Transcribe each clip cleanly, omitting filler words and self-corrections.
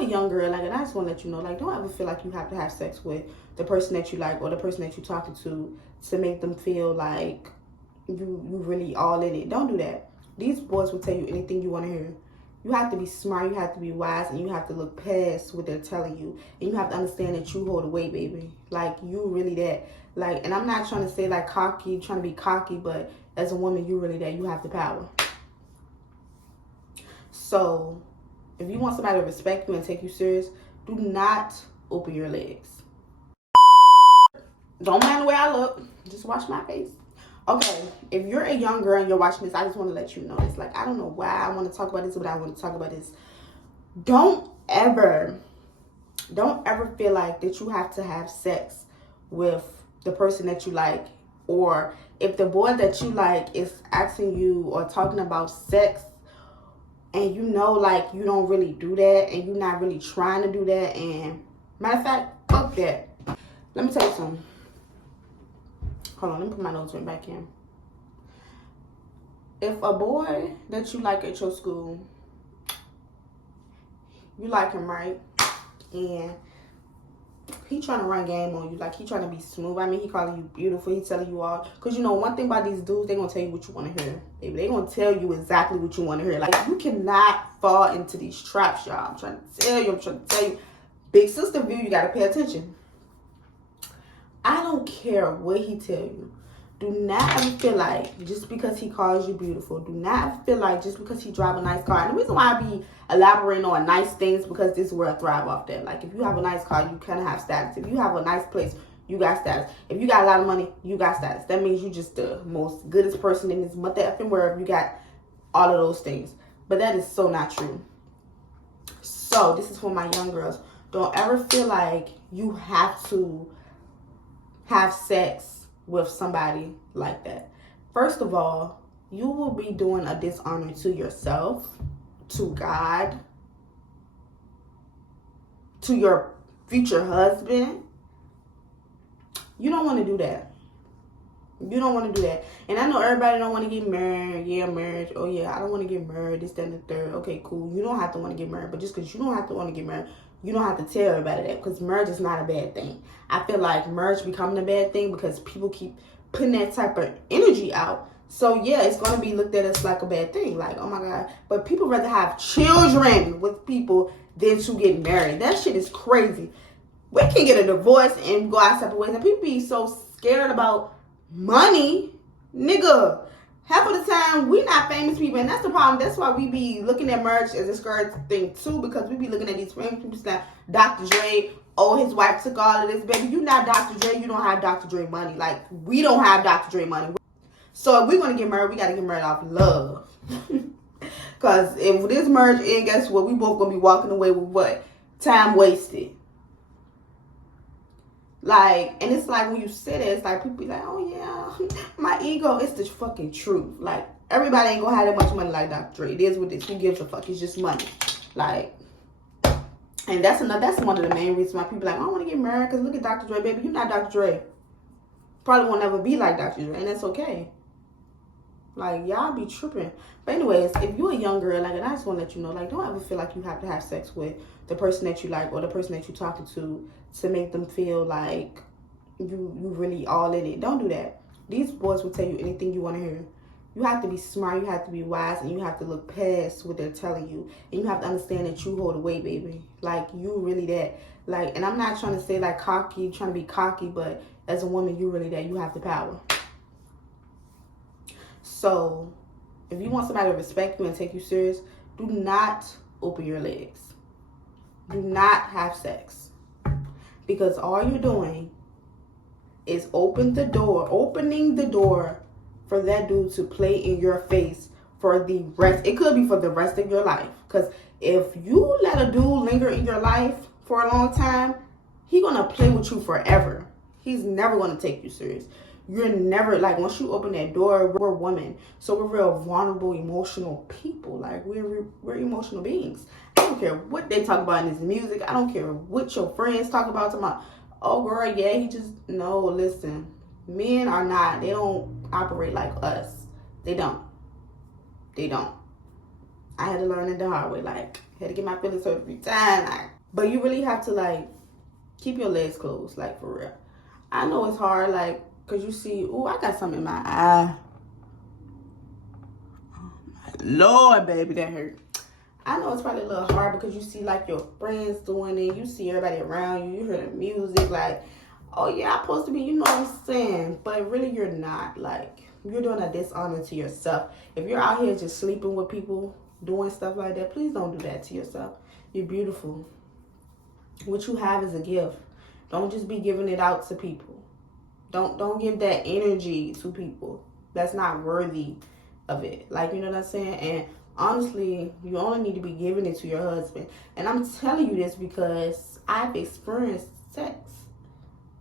you a young girl, like, and I just want to let you know, like, don't ever feel like you have to have sex with the person that you like or the person that you're talking to make them feel like you really all in it. Don't do that. These boys will tell you anything you want to hear. You have to be smart, you have to be wise, and you have to look past what they're telling you. And you have to understand that you hold the weight, baby. Like, you really that. Like, and I'm not trying to say, like, cocky, trying to be cocky, but as a woman, you really that. You have the power. So, if you want somebody to respect you and take you serious, do not open your legs. Don't mind the way I look. Just wash my face. Okay, if you're a young girl and you're watching this, I just want to let you know this. Like, I don't know why I want to talk about this, but I want to talk about this. Don't ever feel like that you have to have sex with the person that you like. Or if the boy that you like is asking you or talking about sex, and you know, like, you don't really do that, and you're not really trying to do that, and matter of fact, fuck that. Let me tell you something. Hold on, let me put my notes right back in. If a boy that you like at your school, you like him, right? And he trying to run game on you, like, he trying to be smooth. I mean, he calling you beautiful, he telling you all. Because, you know, one thing about these dudes, they going to tell you what you want to hear. Baby, they going to tell you exactly what you want to hear. Like, you cannot fall into these traps, y'all. I'm trying to tell you. Big sister view, you got to pay attention. I don't care what he tell you. Do not ever feel like just because he calls you beautiful, do not feel like just because he drive a nice car. And the reason why I be elaborating on nice things, because this is where I thrive off that. Like, if you have a nice car, you kind of have status. If you have a nice place, you got status. If you got a lot of money, you got status. That means you just the most goodest person in this mother effing world. You got all of those things. But that is so not true. So this is for my young girls. Don't ever feel like you have to have sex with somebody like that. First of all, you will be doing a dishonor to yourself, to God, to your future husband. You don't want to do that. You don't want to do that. And I know everybody don't want to get married. Yeah, marriage. Oh yeah, I don't want to get married. This, that, and the third. Okay, cool. You don't have to want to get married. But just because you don't have to want to get married, you don't have to tell everybody that, because marriage is not a bad thing. I feel like marriage becoming a bad thing because people keep putting that type of energy out. So yeah, it's going to be looked at as like a bad thing. Like, oh my God. But people rather have children with people than to get married. That shit is crazy. We can get a divorce and go our separate ways. And people be so scared about money. Nigga, half of the time, we not famous people, and that's the problem. That's why we be looking at marriage as a scourge thing, too, because we be looking at these famous people like Dr. Dre. Oh, his wife took all of this. Baby, you not Dr. Dre. You don't have Dr. Dre money. Like, we don't have Dr. Dre money. So if we're going to get married, we got to get married off love. Because if this marriage ends, guess what? We both going to be walking away with what? Time wasted. Like, and it's like when you sit there, it's like people be like, oh yeah, my ego. It's the fucking truth. Like, everybody ain't gonna have that much money like Dr. Dre. It is what it is. Who gives a fuck? It's just money. Like, and that's one of the main reasons why people like, I don't want to get married because look at Dr. Dre, baby. You're not Dr. Dre. Probably won't ever be like Dr. Dre, and that's okay. Like, y'all be tripping. But anyways, if you're a young girl, like, and I just want to let you know, like, don't ever feel like you have to have sex with the person that you like or the person that you're talking to make them feel like you really all in it. Don't do that. These boys will tell you anything you want to hear. You have to be smart, you have to be wise, and you have to look past what they're telling you. And you have to understand that you hold the weight, baby. Like, you really that. Like, and I'm not trying to say, like, cocky, trying to be cocky, but as a woman, you really that. You have the power. So, if you want somebody to respect you and take you serious, do not open your legs. Do not have sex. Because all you're doing is opening the door for that dude to play in your face for the rest. It could be for the rest of your life. Because if you let a dude linger in your life for a long time, he's going to play with you forever. He's never going to take you serious. You're never, like, once you open that door, we're women. So we're real vulnerable, emotional people. Like, we're emotional beings. I don't care what they talk about in this music. I don't care what your friends talk about. Oh, girl, yeah, he just, no, listen. Men are not, they don't operate like us. They don't. I had to learn it the hard way. Like, had to get my feelings hurt every time. Like, but you really have to, like, keep your legs closed, like, for real. I know it's hard, like, because you see, ooh, I got something in my eye. Oh, my Lord, baby, that hurt. I know it's probably a little hard because you see, like, your friends doing it. You see everybody around you. You hear the music, like, oh, yeah, I'm supposed to be, you know what I'm saying? But really, you're not. Like, you're doing a dishonor to yourself. If you're out here just sleeping with people, doing stuff like that, please don't do that to yourself. You're beautiful. What you have is a gift. Don't just be giving it out to people. Don't give that energy to people that's not worthy of it. Like, you know what I'm saying? And honestly, you only need to be giving it to your husband. And I'm telling you this because I've experienced sex.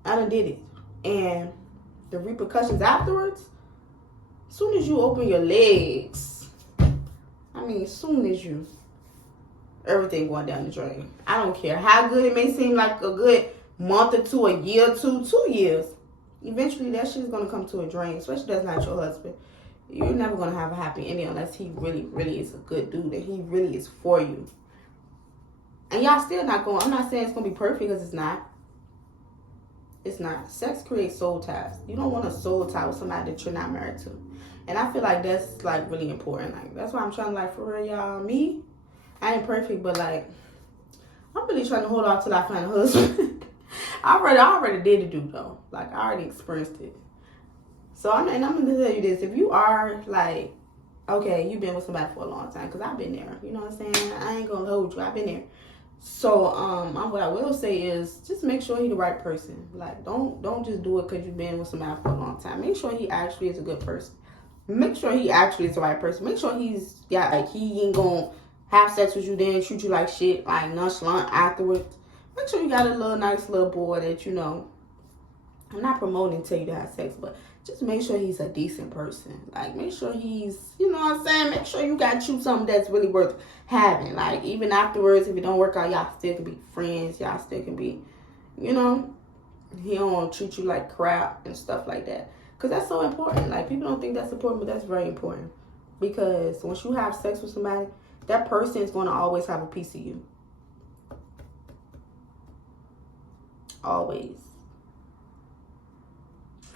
I done did it. And the repercussions afterwards, as soon as you open your legs, soon as you, everything going down the drain. I don't care how good it may seem, like a good month or two, a year or 2 years. Eventually, that shit is going to come to a drain, especially if that's not your husband. You're never going to have a happy ending unless he really, really is a good dude and he really is for you. And y'all still not going, I'm not saying it's going to be perfect because it's not. It's not. Sex creates soul ties. You don't want a soul tie with somebody that you're not married to. And I feel like that's, like, really important. Like, that's why I'm trying to, like, for real, y'all, me, I ain't perfect, but, like, I'm really trying to hold off till I find a husband. I already did it, dude, though. Like, I already experienced it. So, I'm going to tell you this. If you are, like, okay, you've been with somebody for a long time, because I've been there. You know what I'm saying? I ain't going to hold you. I've been there. So, what I will say is just make sure he's the right person. Like, don't just do it because you've been with somebody for a long time. Make sure he actually is a good person. Make sure he actually is the right person. Make sure he ain't going to have sex with you, then treat you like shit, like nonchalant afterwards. Make sure you got a nice little boy that, you know, I'm not promoting to you to have sex, but just make sure he's a decent person. Like, make sure he's, you know what I'm saying? Make sure you got you something that's really worth having. Like, even afterwards, if it don't work out, y'all still can be friends. Y'all still can be, you know, he don't treat you like crap and stuff like that. Because that's so important. Like, people don't think that's important, but that's very important. Because once you have sex with somebody, that person is going to always have a piece of you. Always.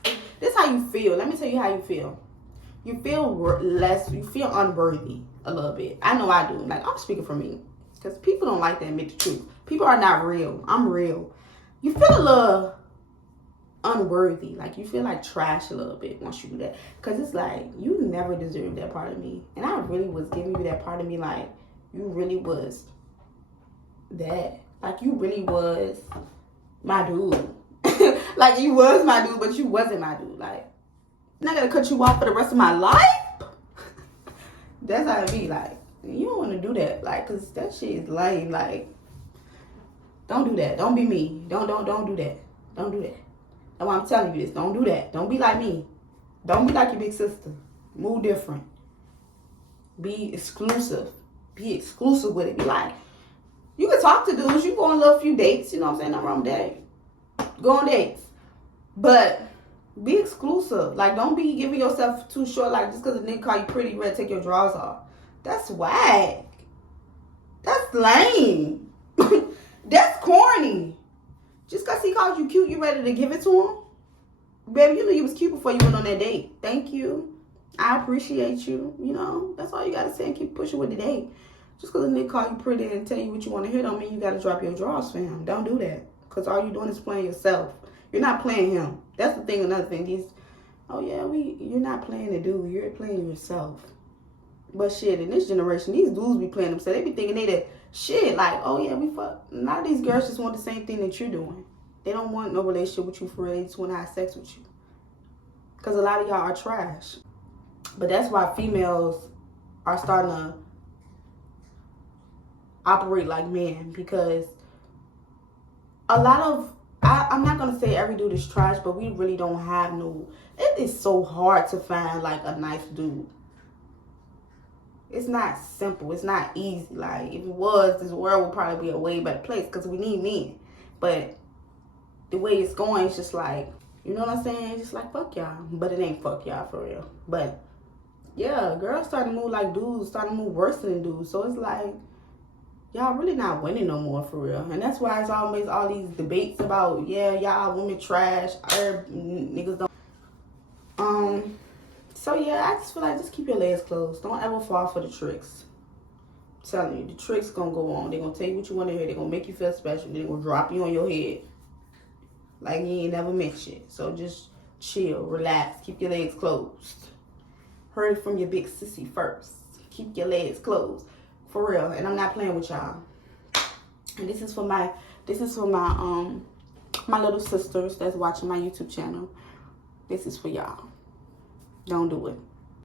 This is how you feel. Let me tell you how you feel. You feel unworthy a little bit. I know I do. Like, I'm speaking for me. Because people don't like to admit the truth. People are not real. I'm real. You feel a little unworthy. Like, you feel like trash a little bit once you do that. Because it's like, you never deserved that part of me. And I really was giving you that part of me, like, you really was that. Like, you really was my dude. Like, you was my dude, but you wasn't my dude. Like, I'm not gonna cut you off for the rest of my life. That's how it be. Like, you don't want to do that. Like, cause that shit is lame. Like, don't do that. Don't be me. Don't do that. Don't do that. That's why I'm telling you this. Don't do that. Don't be like me. Don't be like your big sister. Move different. Be exclusive. Be exclusive with it. Be like, you can talk to dudes. You go on a little few dates. You know what I'm saying? Nothing wrong with that. Go on dates. But be exclusive. Like, don't be giving yourself too short. Like, just because a nigga call you pretty, you ready to take your drawers off. That's whack. That's lame. That's corny. Just because he called you cute, you ready to give it to him? Baby, you knew you was cute before you went on that date. Thank you. I appreciate you. You know, that's all you got to say and keep pushing with the date. Just because a nigga call you pretty and tell you what you want to hear don't mean you got to drop your drawers for him. Don't do that. Because all you're doing is playing yourself. You're not playing him. That's the thing. Another thing. You're not playing the dude. You're playing yourself. But shit, in this generation, these dudes be playing themselves. They be thinking they the shit. Like, oh yeah, we fuck. A lot of these girls just want the same thing that you're doing. They don't want no relationship with you for real. They just want to have sex with you. Because a lot of y'all are trash. But that's why females are starting to operate like men. Because a lot of, I'm not going to say every dude is trash, but we really don't have no, it is so hard to find like a nice dude. It's not simple. It's not easy. Like, if it was, this world would probably be a way better place because we need men. But the way it's going, it's just like, you know what I'm saying? It's just like, fuck y'all. But it ain't fuck y'all for real. But Yeah, girls starting to move like dudes, starting to move worse than dudes. So it's like, y'all really not winning no more for real. And that's why it's always all these debates about, yeah, y'all women trash, niggas don't. So yeah, I just feel like just keep your legs closed. Don't ever fall for the tricks. I'm telling you, the tricks gonna go on. They're gonna tell you what you want to hear. They're gonna make you feel special. They're gonna drop you on your head like you ain't never met shit. So just chill, relax, keep your legs closed. Heard it from your big sissy first. Keep your legs closed. For real. And I'm not playing with y'all. And this is for my my little sisters that's watching my YouTube channel. This is for y'all. Don't do it.